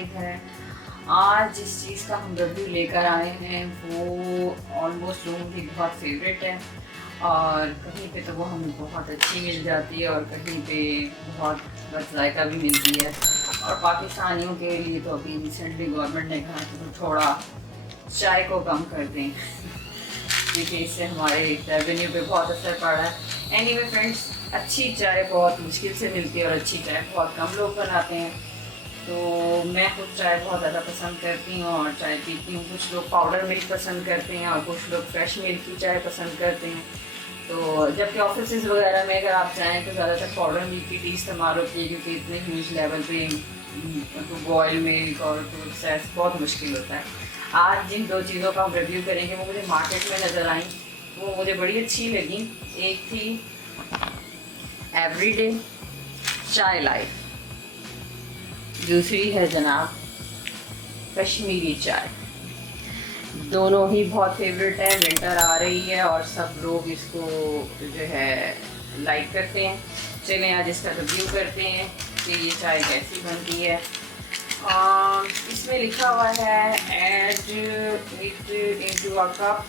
Morning है। आज जिस चीज़ का हम रिव्यू लेकर आए हैं वो ऑलमोस्ट लोगों की बहुत फेवरेट है और कहीं पे तो वो हमें बहुत अच्छी मिल जाती है और कहीं पे बहुत जायका भी मिलती है। और पाकिस्तानियों के लिए तो अभी रिसेंटली गवर्नमेंट ने कहा कि तो थोड़ा चाय को कम कर दें क्योंकि इससे हमारे रेवेन्यू पे बहुत असर पड़ रहा है। एनीवे फ्रेंड्स, अच्छी चाय बहुत मुश्किल से मिलती है और अच्छी चाय बहुत कम लोग बनाते हैं। तो मैं खुद चाय बहुत ज़्यादा पसंद करती हूँ और चाय पीती हूँ। कुछ लोग पाउडर मिल्क पसंद करते हैं और कुछ लोग फ्रेश मिल्क की चाय पसंद करते हैं। तो जबकि ऑफिस वगैरह में अगर आप चाहें तो ज़्यादातर पाउडर मिल्क की टी इस्तेमाल होती है क्योंकि इतने ह्यूज लेवल पे तो बॉयल मिल्क और तो एक्सेस बहुत मुश्किल होता है। आज जिन दो चीज़ों का हम रिव्यू करेंगे वो मुझे मार्केट में नज़र आई, वो मुझे बड़ी अच्छी लगी। एक थी एवरीडे चाय लाइफ, दूसरी है जनाब कश्मीरी चाय। दोनों ही बहुत फेवरेट है। विंटर आ रही है और सब लोग इसको जो है लाइक करते हैं। चलें आज इसका रिव्यू करते हैं कि ये चाय कैसी बनती है। इसमें लिखा हुआ है add it into a cup,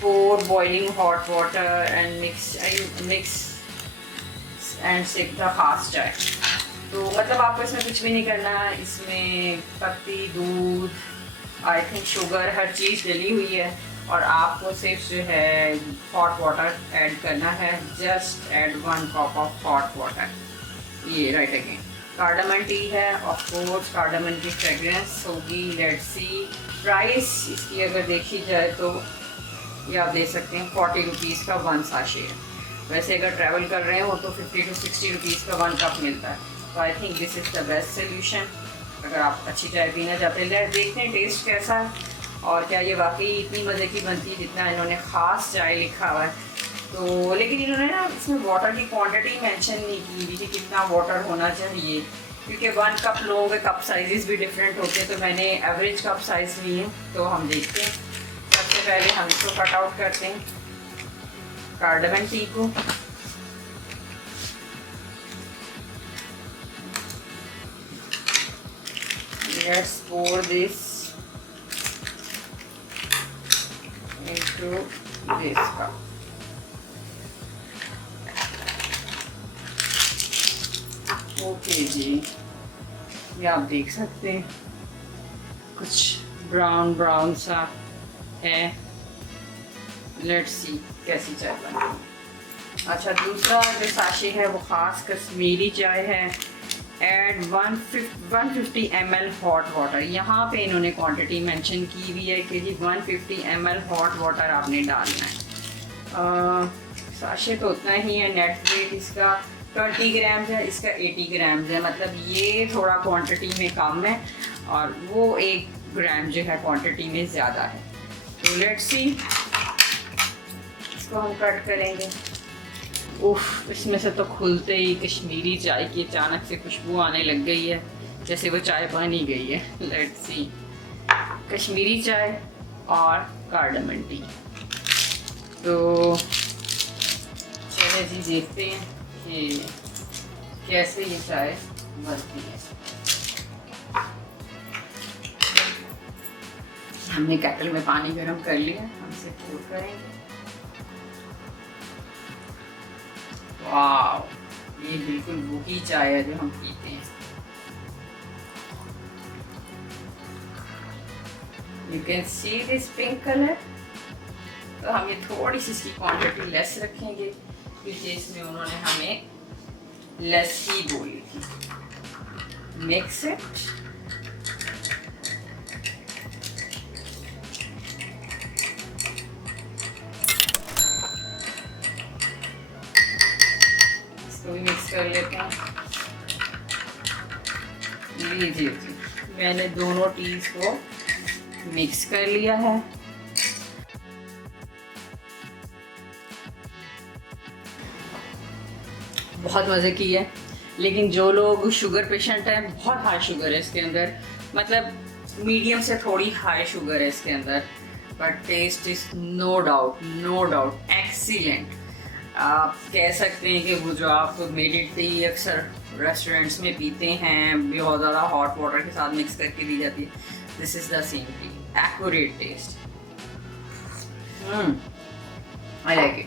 pour boiling hot water and mix and sip the fast चाय। तो मतलब आपको इसमें कुछ भी नहीं करना, इसमें पत्ती, दूध, आई थिंक शुगर, हर चीज़ डली हुई है और आपको सिर्फ जो है हॉट वाटर ऐड करना है। Just add 1 cup of hot water. ये राइट अगेन कार्डामन टी है, ऑफ कोर्स कार्डामन की फ्रेग्रेंस होगी। लेट्स सी प्राइस इसकी अगर देखी जाए तो ये आप दे सकते हैं 40 रुपीज़ का 1 साशे है। वैसे अगर ट्रैवल कर रहे हो तो 50 to 60 रुपीज़ का 1 कप मिलता है। तो I think this is the best solution अगर आप अच्छी चाय पीना चाहते हैं। देखते हैं टेस्ट कैसा है और क्या ये वाकई इतनी मज़े की बनती है जितना इन्होंने ख़ास चाय लिखा हुआ है। तो लेकिन इन्होंने ना इसमें वाटर की क्वांटिटी मेंशन नहीं की हुई कि कितना वाटर होना चाहिए क्योंकि 1 कप लोगों के कप साइज़ भी डिफरेंट होते हैं। तो मैंने एवरेज कप साइज़ ली है। तो हम देखते हैं। सबसे पहले हम इसको कट आउट करते हैं कार्डामन टी को। Let's pour this into this cup. Okay ji, ये आप देख सकते हैं कुछ ब्राउन ब्राउन सा है। लेट्स सी कैसी चाय बनती है। अच्छा, दूसरा जो साशे है वो ख़ास कश्मीरी चाय है। Add 150 ml hot water. यहाँ पे इन्होंने क्वांटिटी मेंशन की हुई है कि जी 150 ml हॉट वाटर आपने डालना है। साशे तो उतना ही है। नेट वेट इसका 20 ग्राम है, इसका 80 ग्राम है। मतलब ये थोड़ा क्वांटिटी में कम है और वो 1 ग्राम जो है क्वांटिटी में ज़्यादा है। तो लेट्स सी, इसको हम कट करेंगे। उफ, इसमें से तो खुलते ही कश्मीरी चाय की अचानक से खुशबू आने लग गई है जैसे वो चाय बन ही गई है। लेट्स सी, कश्मीरी चाय और कार्डामन टी। तो चलिए जी देखते हैं कि कैसे ये चाय बनती है। हमने केटल में पानी गर्म कर लिया, हम इसे पोर करेंगे। वाव, ये बिल्कुल वही चाय है जो हम पीते हैं। You can see this pink colour. तो हम ये थोड़ी सी इसकी क्वांटिटी लेस रखेंगे क्योंकि इसमें उन्होंने हमें लेस ही बोली थी। Mix it. भी मिक्स कर लेते हैं। लीजिए जी, मैंने दोनों टीज को मिक्स कर लिया है। बहुत मज़े की है। लेकिन जो लोग शुगर पेशेंट हैं, बहुत हाई शुगर है इसके अंदर, मतलब मीडियम से थोड़ी हाई शुगर है इसके अंदर, but taste is no doubt excellent. आप कह सकते हैं कि वो जो आप मेड इट टी अक्सर रेस्टोरेंट्स में पीते हैं, बहुत ज़्यादा हॉट वाटर के साथ मिक्स करके दी जाती है। This is the same tea, accurate taste. I like it,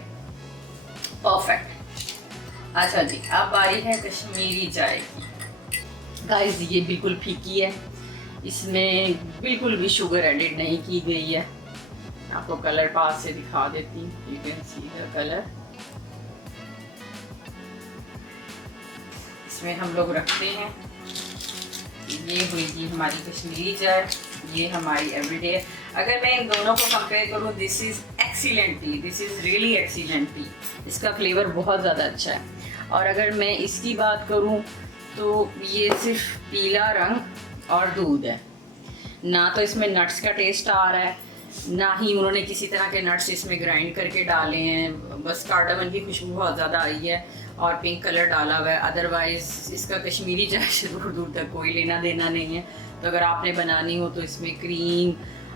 perfect. अच्छा जी, अब बारी है कश्मीरी चाय की। गाइस ये बिल्कुल फीकी है, इसमें बिल्कुल भी शुगर एडिड नहीं की गई है। आपको कलर पास से दिखा देती हूँ, you can see the colour. इसमें हम लोग रखते हैं, ये हुई जी हमारी कश्मीरी चाय, ये हमारी एवरीडे। अगर मैं इन दोनों को कंपेयर करूँ, this is excellent T, this is really excellent T. इसका फ्लेवर बहुत ज़्यादा अच्छा है। और अगर मैं इसकी बात करूँ तो ये सिर्फ पीला रंग और दूध है, ना तो इसमें नट्स का टेस्ट आ रहा है, ना ही उन्होंने किसी तरह के नट्स इसमें ग्राइंड करके डाले हैं। बस कार्डामन की खुशबू बहुत ज़्यादा आई है और पिंक कलर डाला हुआ है। अदरवाइज़ इसका कश्मीरी चाय से दूर दूर तक कोई लेना देना नहीं है। तो अगर आपने बनानी हो तो इसमें क्रीम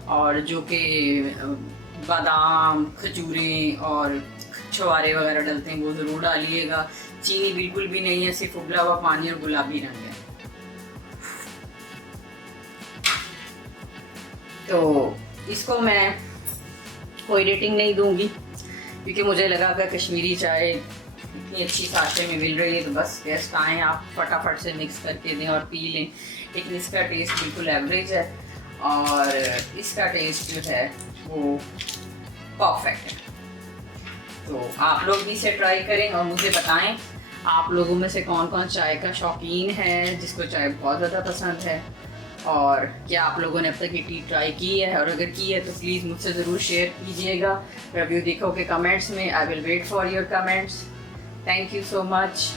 और जो कि बादाम, खजूरें और छुआरे वगैरह डलते हैं वो ज़रूर डालिएगा। चीनी बिल्कुल भी नहीं है, सिर्फ उबला हुआ पानी और गुलाबी रंग है। तो इसको मैं कोई रेटिंग नहीं दूंगी, क्योंकि मुझे लगा अगर कश्मीरी चाय इतनी अच्छी साशे में मिल रही है तो बस गेस्ट आएँ, आप फटाफट से मिक्स करके दें और पी लें। लेकिन इसका टेस्ट बिल्कुल एवरेज है और इसका टेस्ट जो है वो परफेक्ट है। तो आप लोग भी इसे ट्राई करें और मुझे बताएं आप लोगों में से कौन कौन चाय का शौकीन है, जिसको चाय बहुत ज़्यादा पसंद है, और क्या आप लोगों ने अब तक ये टी ट्राई की है, और अगर की है तो प्लीज़ मुझसे ज़रूर शेयर कीजिएगा। रिव्यू देखोगे कमेंट्स में, I will wait for your comments. Thank you so much.